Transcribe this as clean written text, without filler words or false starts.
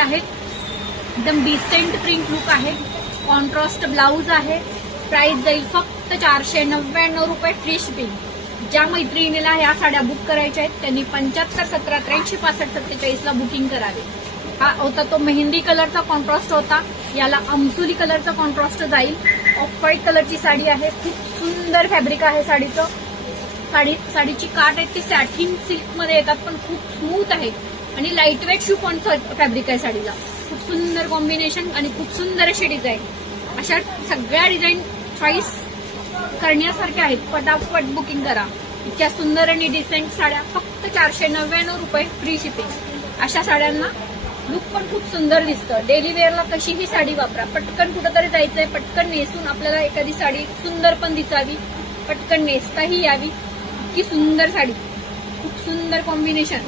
आहेत. एकदम decent print look आहे. कॉन्ट्रास्ट ब्लाऊज आहे. प्राइस जाईल फक्त 499 रुपये फ्री शिपिंग. ज्या मैत्रिणीला ह्या साड्या बुक करायच्या आहेत त्यांनी 75 17 83 65 47 ला बुकिंग करावे. हा होता तो मेहंदी कलरचा कॉन्ट्रास्ट होता. याला अमसुली कलरचा कॉन्ट्रास्ट जाईल. ऑफ व्हाईट कलरची साडी आहे. खूप सुंदर फॅब्रिक आहे साडीचं. साडीची काठ आहे ती सॅटिन सिल्क मध्ये येतात पण खूप स्मूथ आहे आणि लाईट वेट शिफॉन फॅब्रिक आहे साडीला. खूप सुंदर कॉम्बिनेशन आणि खूप सुंदर अशी डिझाईन. अशा सगळ्या डिझाईन चॉईस करण्यासारख्या आहेत. पटापट बुकिंग करा. इतक्या सुंदर आणि डिसेंट साड्या फक्त 499 रुपये फ्री शिपिंग. अशा साड्यांना लुक पण खूप सुंदर दिसतं. डेली वेअरला कशीही साडी वापरा. पटकन कुठंतरी जायचंय, पटकन नेसून आपल्याला एखादी साडी सुंदर पण दिसावी, पटकन नेसताही यावी. इतकी सुंदर साडी, खूप सुंदर कॉम्बिनेशन.